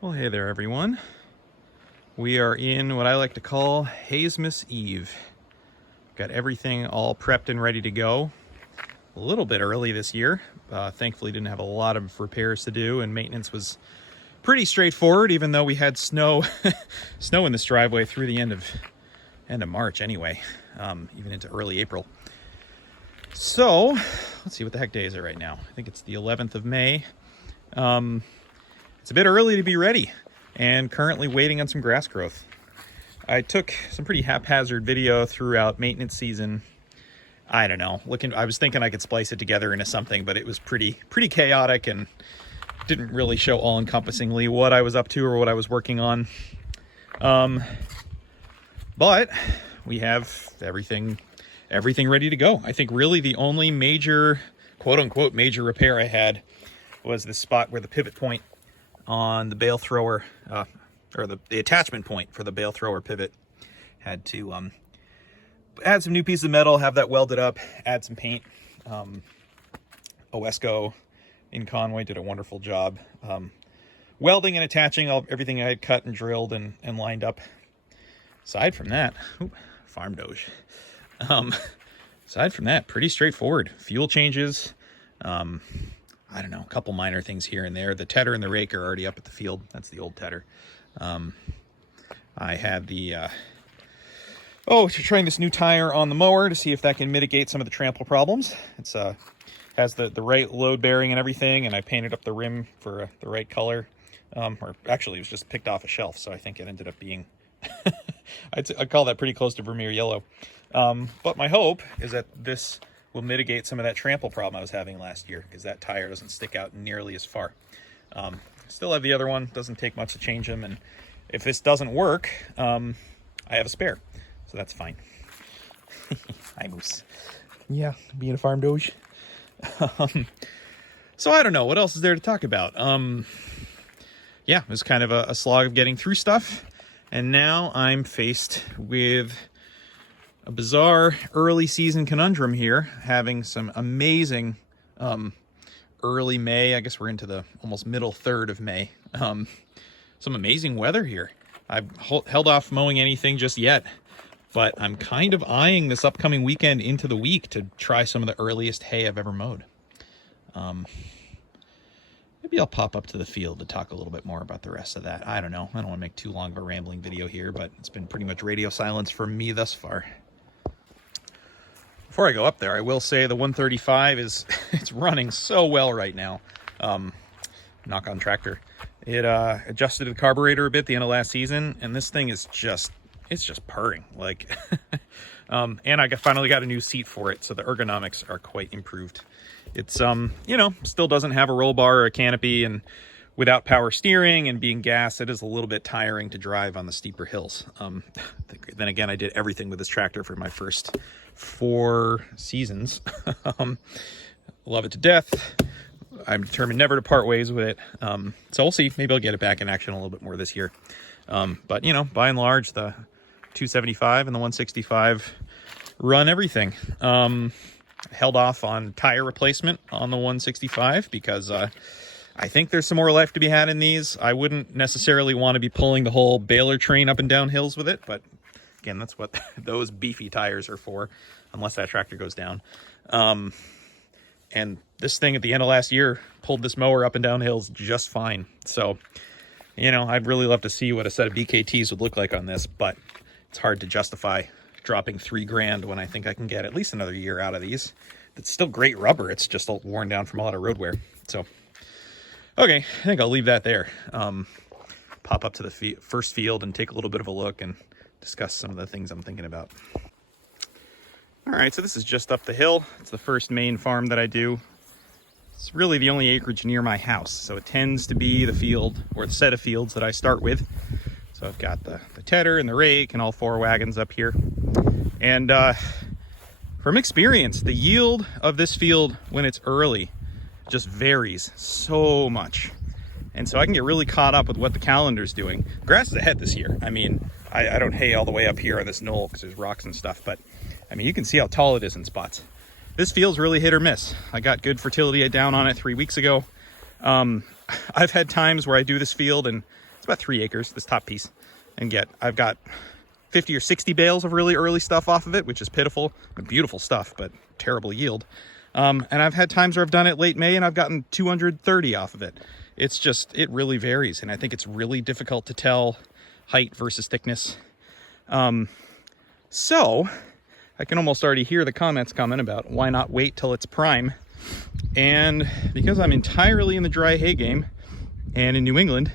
Well, hey there, everyone. We are in what I like to call Haysmas Eve. Got everything all prepped and ready to go. A little bit early this year. Thankfully, didn't have a lot of repairs to do, and maintenance was pretty straightforward, even though we had snow, snow in this driveway through the end of March, anyway, even into early April. So, let's see what the heck day is it right now. I think it's the 11th of May. It's a bit early to be ready, and currently waiting on some grass growth. I took some pretty haphazard video throughout maintenance season. I don't know, I was thinking I could splice it together into something, but it was pretty chaotic and didn't really show all-encompassingly what I was up to or what I was working on. But we have everything ready to go. I think really the only major, quote-unquote major repair I had was the spot where the pivot point on the bale thrower, or the attachment point for the bale thrower pivot, had to add some new pieces of metal, have that welded up, add some paint. Owesco in Conway did a wonderful job welding and attaching everything I had cut and drilled and lined up. Aside from that, farm doge. Aside from that, pretty straightforward. Fuel changes. I don't know, a couple minor things here and there. The tedder and the rake are already up at the field. That's the old tedder. I had the, trying this new tire on the mower to see if that can mitigate some of the trample problems. It's has the right load bearing and everything, and I painted up the rim for the right color. Or actually, it was just picked off a shelf, so I think it ended up being, I'd call that pretty close to Vermeer yellow. But my hope is that this will mitigate some of that trample problem I was having last year, because that tire doesn't stick out nearly as far. Still have the other one. Doesn't take much to change them, and if this doesn't work, I have a spare, so that's fine. Hi, Moose. Yeah, being a farm doge. So I don't know, what else is there to talk about? Yeah, it was kind of a slog of getting through stuff, and now I'm faced with a bizarre early season conundrum here, having some amazing early May. I guess we're into the almost middle third of May. Some amazing weather here. I've held off mowing anything just yet, but I'm kind of eyeing this upcoming weekend into the week to try some of the earliest hay I've ever mowed. Maybe I'll pop up to the field to talk a little bit more about the rest of that. I don't know. I don't want to make too long of a rambling video here, but it's been pretty much radio silence for me thus far. Before I go up there, I will say the 135 it's running so well right now. Knock on tractor. It adjusted the carburetor a bit the end of last season, and this thing is just purring. Like, and I finally got a new seat for it, so the ergonomics are quite improved. It's still doesn't have a roll bar or a canopy, and without power steering and being gas, it is a little bit tiring to drive on the steeper hills. Then again, I did everything with this tractor for my first 4 seasons. Love it to death. I'm determined never to part ways with it. So we'll see. Maybe I'll get it back in action a little bit more this year. But, by and large, the 275 and the 165 run everything. Held off on tire replacement on the 165 because I think there's some more life to be had in these. I wouldn't necessarily want to be pulling the whole Baler train up and down hills with it, but again, that's what those beefy tires are for, unless that tractor goes down. And this thing at the end of last year pulled this mower up and down hills just fine. So, I'd really love to see what a set of BKTs would look like on this, but it's hard to justify dropping $3,000 when I think I can get at least another year out of these. It's still great rubber. It's just all worn down from a lot of road wear. So, okay, I think I'll leave that there. Pop up to the first field and take a little bit of a look and discuss some of the things I'm thinking about. All right, so this is just up the hill. It's the first main farm that I do. It's really the only acreage near my house, so it tends to be the field or the set of fields that I start with. So I've got the tedder and the rake and all 4 wagons up here. And from experience, the yield of this field when it's early just varies so much. And so I can get really caught up with what the calendar's doing. Grass is ahead this year. I mean, I don't hay all the way up here on this knoll because there's rocks and stuff, but I mean, you can see how tall it is in spots. This field's really hit or miss. I got good fertility down on it 3 weeks ago. I've had times where I do this field and about 3 acres, this top piece, and I've got 50 or 60 bales of really early stuff off of it, which is pitiful. Beautiful stuff, but terrible yield. And I've had times where I've done it late May and I've gotten 230 off of it. It's just, it really varies, and I think it's really difficult to tell height versus thickness. So I can almost already hear the comments coming about why not wait till it's prime. And because I'm entirely in the dry hay game and in New England,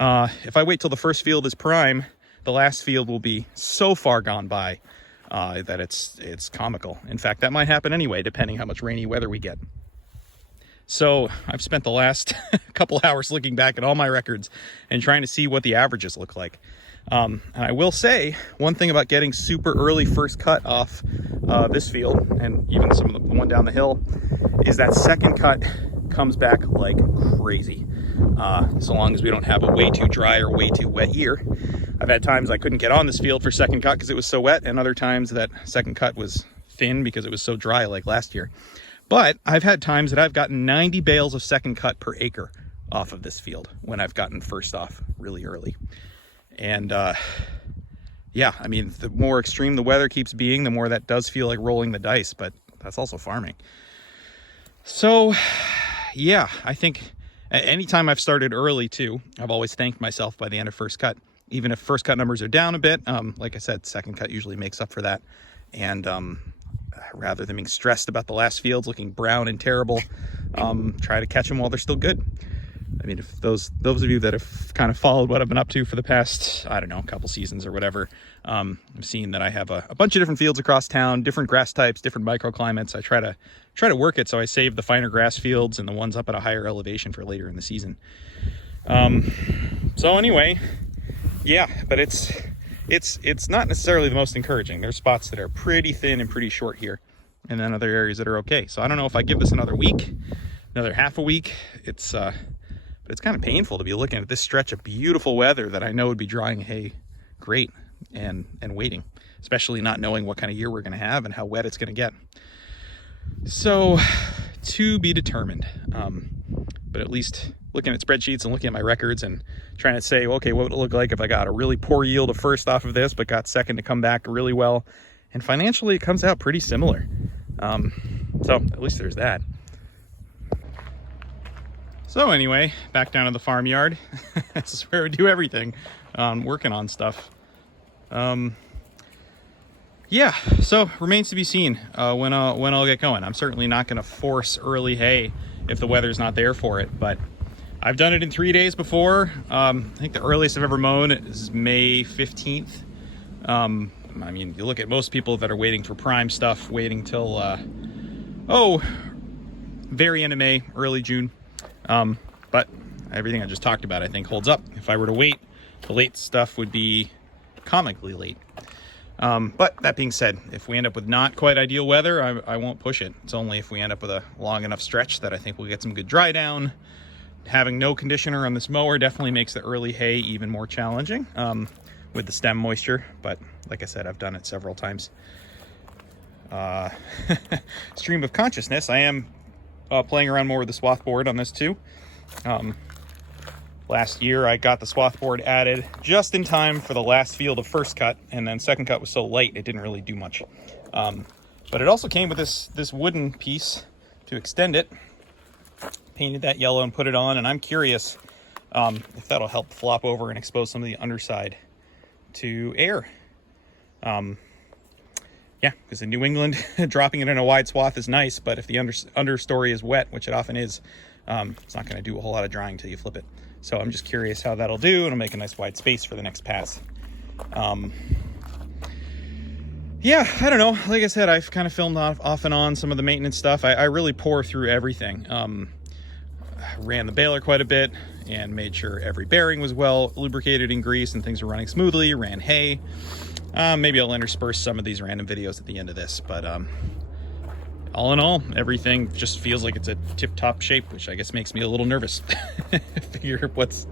if I wait till the first field is prime, the last field will be so far gone by that it's comical. In fact, that might happen anyway, depending how much rainy weather we get. So I've spent the last couple hours looking back at all my records and trying to see what the averages look like. And I will say one thing about getting super early first cut off this field, and even some of the one down the hill, is that second cut comes back like crazy. So long as we don't have a way too dry or way too wet year. I've had times I couldn't get on this field for second cut because it was so wet, and other times that second cut was thin because it was so dry, like last year. But I've had times that I've gotten 90 bales of second cut per acre off of this field when I've gotten first off really early. And yeah, I mean, the more extreme the weather keeps being, the more that does feel like rolling the dice, but that's also farming. So yeah, I think anytime I've started early too, I've always thanked myself by the end of first cut. Even if first cut numbers are down a bit, like I said, second cut usually makes up for that. And rather than being stressed about the last fields looking brown and terrible, try to catch them while they're still good. I mean, if those of you that have kind of followed what I've been up to for the past, I don't know, couple seasons or whatever, I've seen that I have a bunch of different fields across town, different grass types, different microclimates. I try to work it so I save the finer grass fields and the ones up at a higher elevation for later in the season. So anyway, yeah, but it's not necessarily the most encouraging. There's spots that are pretty thin and pretty short here, and then other areas that are okay. So I don't know if I give this another week, another half a week. But it's kind of painful to be looking at this stretch of beautiful weather that I know would be drying hay great and waiting, especially not knowing what kind of year we're going to have and how wet it's going to get. So to be determined. But at least looking at spreadsheets and looking at my records and trying to say, okay, what would it look like if I got a really poor yield of first off of this, but got second to come back really well? And financially, it comes out pretty similar. So at least there's that. So anyway, back down to the farmyard. This is where we do everything, working on stuff. Yeah, so remains to be seen when I'll get going. I'm certainly not going to force early hay if the weather's not there for it, but I've done it in 3 days before. I think the earliest I've ever mown is May 15th. I mean, you look at most people that are waiting for prime stuff, waiting till, very end of May, early June. But everything I just talked about, I think, holds up. If I were to wait, the late stuff would be comically late. But that being said, if we end up with not quite ideal weather, I won't push it. It's only if we end up with a long enough stretch that I think we'll get some good dry down. Having no conditioner on this mower definitely makes the early hay even more challenging with the stem moisture. But like I said, I've done it several times. Stream of consciousness, I am playing around more with the swath board on this too. Last year I got the swath board added just in time for the last field of first cut, and then second cut was so light it didn't really do much. But it also came with this wooden piece to extend it. Painted that yellow and put it on, and I'm curious if that'll help flop over and expose some of the underside to air. Yeah, because in New England, dropping it in a wide swath is nice, but if the understory is wet, which it often is, it's not going to do a whole lot of drying until you flip it. So I'm just curious how that'll do. It'll make a nice wide space for the next pass. Yeah, I don't know. Like I said, I've kind of filmed off and on some of the maintenance stuff. I really pour through everything. Ran the baler quite a bit and made sure every bearing was well lubricated and greased and things were running smoothly. Ran hay. Maybe I'll intersperse some of these random videos at the end of this, but all in all, everything just feels like it's a tip-top shape, which I guess makes me a little nervous. Figure what's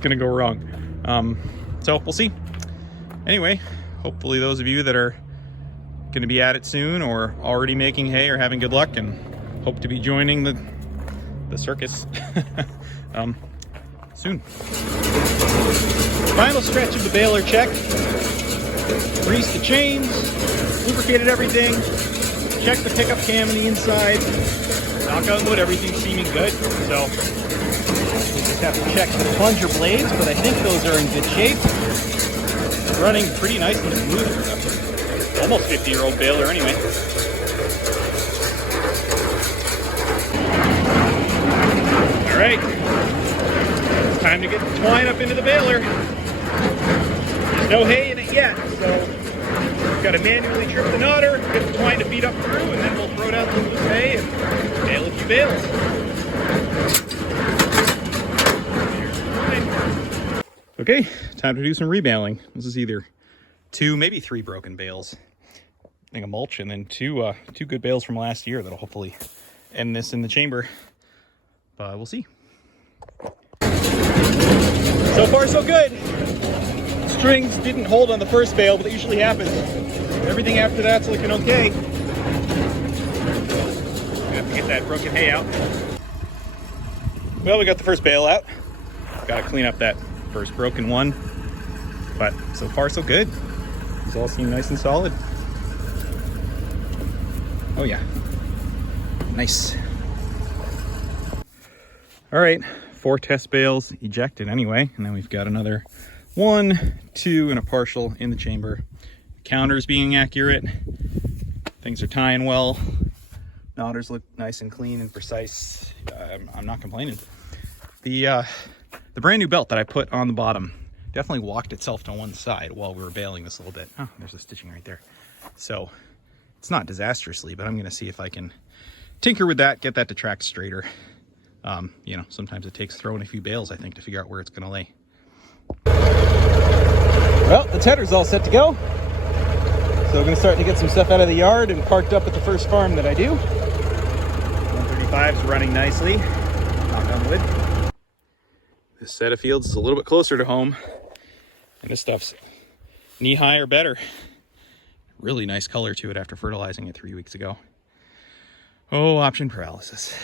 gonna go wrong. So we'll see. Anyway, hopefully those of you that are gonna be at it soon or already making hay are having good luck and hope to be joining the circus. soon. Final stretch of the baler check. Greased the chains, lubricated everything, checked the pickup cam on the inside. Knock on wood, everything's seeming good. So we just have to check the plunger blades, but I think those are in good shape. Running pretty nice and smooth. Almost 50-year-old baler anyway. All right, it's time to get the twine up into the baler. There's no hay in it yet, so we've got to manually trim the knotter, get the twine to feed up through, and then we'll throw down some loose hay and bale a few bales. Okay, time to do some rebaling. This is either 2, maybe 3 broken bales. I think a mulch, and then two good bales from last year that'll hopefully end this in the chamber. But we'll see. So far, so good. Strings didn't hold on the first bale, but that usually happens. Everything after that's looking okay. Have to get that broken hay out. Well, we got the first bale out. Got to clean up that first broken one, but so far so good. These all seem nice and solid. Oh yeah, nice. All right, 4 test bales ejected anyway, and then we've got another 1, 2, and a partial in the chamber. Counters being accurate. Things are tying well. Knotters look nice and clean and precise. I'm not complaining. The brand new belt that I put on the bottom definitely walked itself to one side while we were baling this a little bit. Oh, there's a stitching right there. So it's not disastrously, but I'm gonna see if I can tinker with that, get that to track straighter. You know, sometimes it takes throwing a few bales, I think, to figure out where it's gonna lay. Well, the tedder's all set to go. So we're gonna start to get some stuff out of the yard and parked up at the first farm that I do. 135's running nicely, knock on wood. This set of fields is a little bit closer to home, and this stuff's knee-high or better. Really nice color to it after fertilizing it 3 weeks ago. Oh, option paralysis.